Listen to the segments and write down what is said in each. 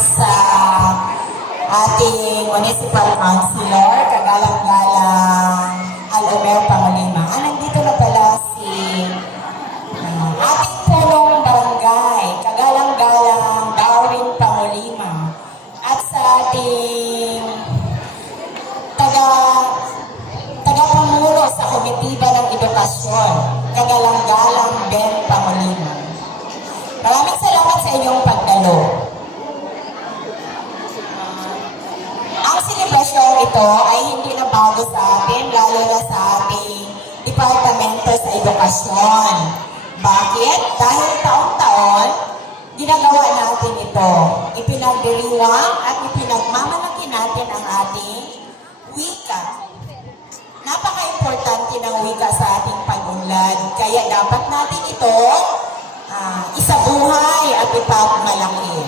sa ating Municipal Councilor, kagalang-galang Almer Pangulima. Nandito na pala si ating punong barangay, kagalang-galang Darwin Pangulima. At sa ating tagapamuno sa Komitiba ng Edukasyon, kagalang-galang Ben Pangulima. Maraming salamat sa inyong pagdalo. Ang selebrasyong ito ay hindi na bago sa atin, lalo na sa ating Departamento sa Edukasyon. Bakit? Dahil taon-taon, ginagawa natin ito. Ipinagdiriwang at ipinagmamalaki natin ang ating wika. Napaka-importante ng wika sa ating pag-unlad. Kaya dapat natin ito isabuhay at ipagmalaki.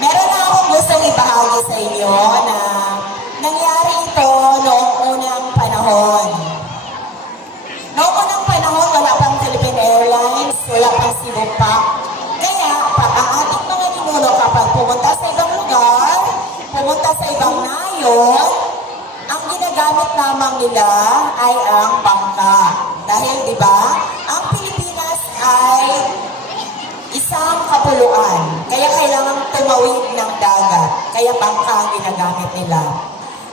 Meron na akong gustong ibahagi sa inyo na nangyari ito noong unang panahon. Noong unang panahon, wala pang Philippine Airlines, wala pang Sibupak. Kaya, ang ating mga ninuno kapag pumunta sa ibang lugar, pumunta sa ibang nayon, ang ginagamit lamang nila ay ang bangka. Dahil, di ba, ang Pilipinas ay isang kapuluan. Kaya kailangan tumawid ng dagat. Kaya bangka ang ginagamit nila.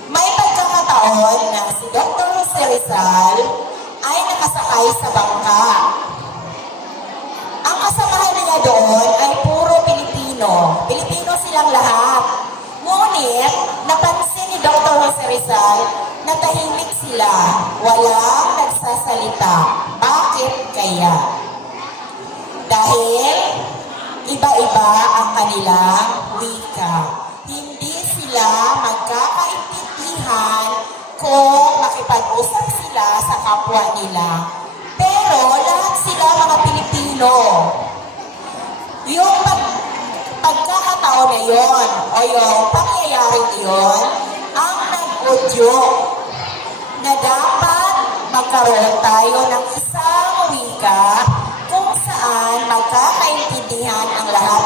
May pagkakataon na si Dr. Jose Rizal ay nakasakay sa bangka. Ang kasamahan niya doon ay puro Pilipino. Pilipino silang lahat. Ngunit, napansin ni Dr. Jose Rizal na tahimik sila. Walang nagsasalita. Bakit kaya? Dahil iba-iba ang kanilang wika. Hindi sila magkakaintindihan kung makipag-usap sila sa kapwa nila. Pero lahat sila mga Pilipino. Yung pagkakataon na yun, o yung pangyayaring yun, ang nag-udyo na dapat magkaroon tayo ng isang wika kung saan magkakaintindihan ang lahat